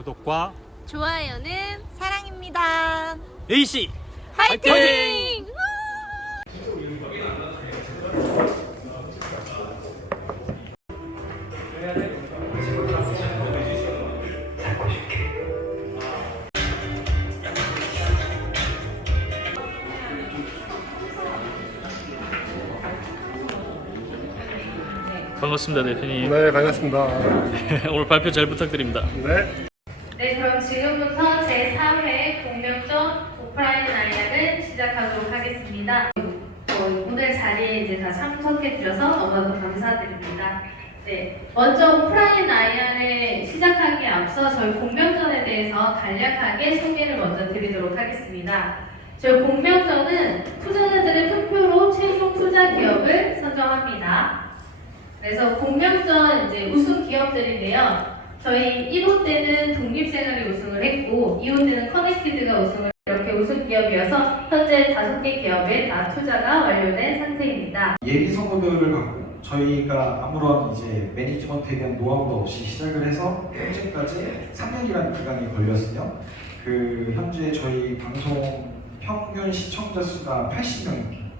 구독과 좋아요는 사랑입니다. AC 화이팅! 화이팅! 반갑습니다 대표님 네, 반갑습니다. 오늘 발표 잘 부탁드립니다 네. 네, 그럼 지금부터 제3회 공명전 오프라인 아이언을 시작하도록 하겠습니다. 어, 오늘 자리에 이제 다 참석해 주셔서 너무나도 감사드립니다. 네, 먼저 오프라인 아이언을 시작하기에 앞서 저희 공명전에 대해서 간략하게 소개를 먼저 드리도록 하겠습니다. 저희 공명전은 투자자들의 투표로 최종 투자 기업을 선정합니다. 그래서 공명전 이제 우승 기업들인데요. 저희 1호 때는 독립생활이 우승을 했고 2호 때는 커넥티드가 우승을 이렇게 우승 기업이어서 현재 다섯 개 기업에 다 투자가 완료된 상태입니다. 예비 선거들을 갖고 저희가 아무런 이제 매니지먼트에 대한 노하우도 없이 시작을 해서 현재까지 3년이라는 기간이 걸렸으며 그 현재 저희 방송 평균 시청자 수가 80명입니다.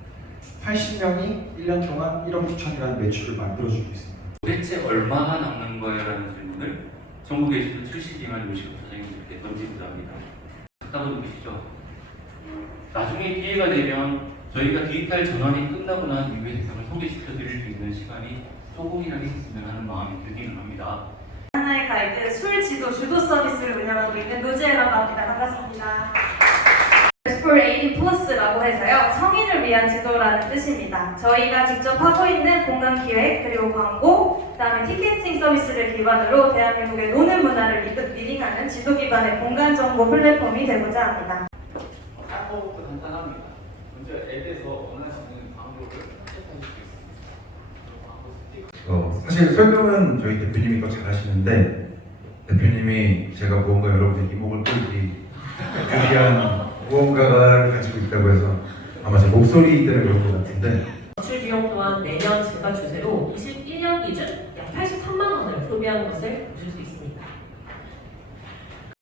80명이 1년 동안 1억 6천이라는 매출을 만들어주고 있습니다. 도대체 얼마가 남는 거예요? 라는 질문을 전국에 계시는 72만 50 사장님들께 던지고자 합니다. 갖다 보시죠. 나중에 기회가 되면 저희가 디지털 전환이 끝나고 난 이후의 세상을 소개시켜 드릴 수 있는 시간이 조금이라도 있으면 하는 마음이 들기는 합니다. 하나의 가이드 술 지도 주도 서비스를 운영하고 있는 노지혜라고 합니다. 반갑습니다. 스폴 AD 플러스라고 해서요 성인을 위한 지도라는 뜻입니다. 저희가 직접 하고 있는 공간 기획 그리고 광고 그 다음에 티켓팅 서비스를 기반으로 대한민국의 노는 문화를 리드- 리딩하는 지도 기반의 공간 정보 플랫폼이 되고자 합니다. 아까부터 간단합니다. 먼저 앱에서 원하시는 광고를 선택하실 수 있습니다. 어, 사실 설명은 저희 대표님이 더 잘하시는데 대표님이 제가 무언가 여러분들 이목을 끌기 유리한 무언가를 가지고 있다고 해서 아마 제 목소리 때문에 그런 것 같은데 매출 비용 또한 내년 증가 추세로 21년 기준 약 83만 원을 소비하는 것을 보실 수 있습니다.